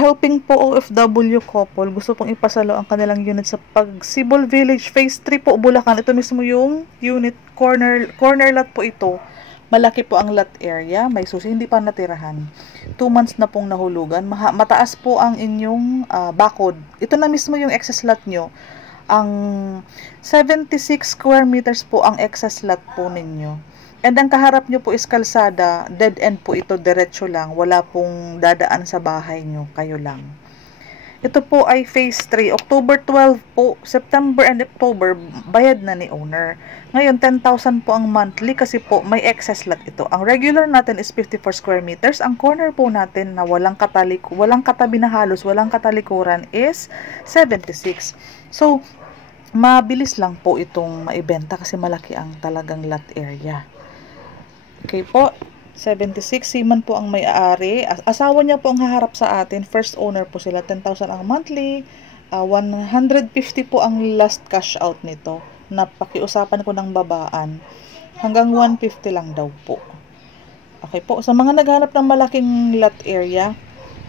helping po OFW couple, gusto pong ipasalo ang kanilang unit sa Pagsibol Village Phase 3 po, Bulacan. Ito mismo yung unit, corner lot po ito. Malaki po ang lot area, may susi, hindi pa natirahan. 2 months na pong nahulugan. Mataas po ang inyong bakod. Ito na mismo yung excess lot nyo. Ang 76 square meters po ang excess lot po ninyo. And ang kaharap nyo po is kalsada, dead end po ito, diretso lang. Wala pong dadaan sa bahay nyo, kayo lang. Ito po ay phase 3, October 12 po, September and October, bayad na ni owner. Ngayon, 10,000 po ang monthly kasi po may excess lot ito. Ang regular natin is 54 square meters. Ang corner po natin na walang katabi na halos, walang katalikuran is 76. So, mabilis lang po itong maibenta kasi malaki ang talagang lot area. Okay po, 76, Seaman po ang may-ari. Asawa niya po ang haharap sa atin. First owner po sila, 10,000 ang monthly. 150 po ang last cash out nito. Napakiusapan ko ng babaan. Hanggang 150 lang daw po. Okay po, sa mga naghanap ng malaking lot area,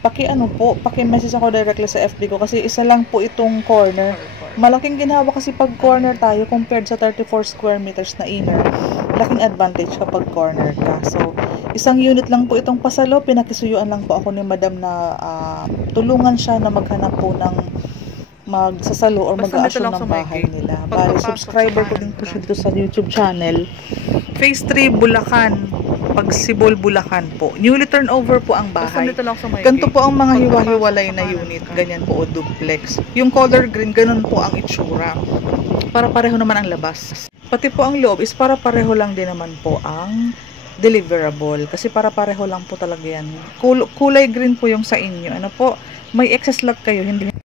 paki-message ako directly sa FB ko kasi isa lang po itong corner. Malaking ginawa kasi pag corner tayo compared sa 34 square meters na inner. Laking advantage kapag corner ka. So, isang unit lang po itong pasalo. Pinakisuyuan lang po ako ni madam na tulungan siya na maghanap po ng magsasalo or mag-aasyon ng bahay nila. Bali, subscriber ko din po siya dito sa YouTube channel. Phase 3, Bulacan. Pagsibol, Bulacan po. Newly turnover po ang bahay. Ganito po ang mga hiwa-hiwalay na unit. Ganyan po o duplex. Yung color green, ganun po ang itsura. Para pareho naman ang labas. Pati po ang loob is para pareho lang din naman po ang deliverable. Kasi para pareho lang po talaga yan. Kulay green po yung sa inyo. Ano po, may excess lot kayo. Hindi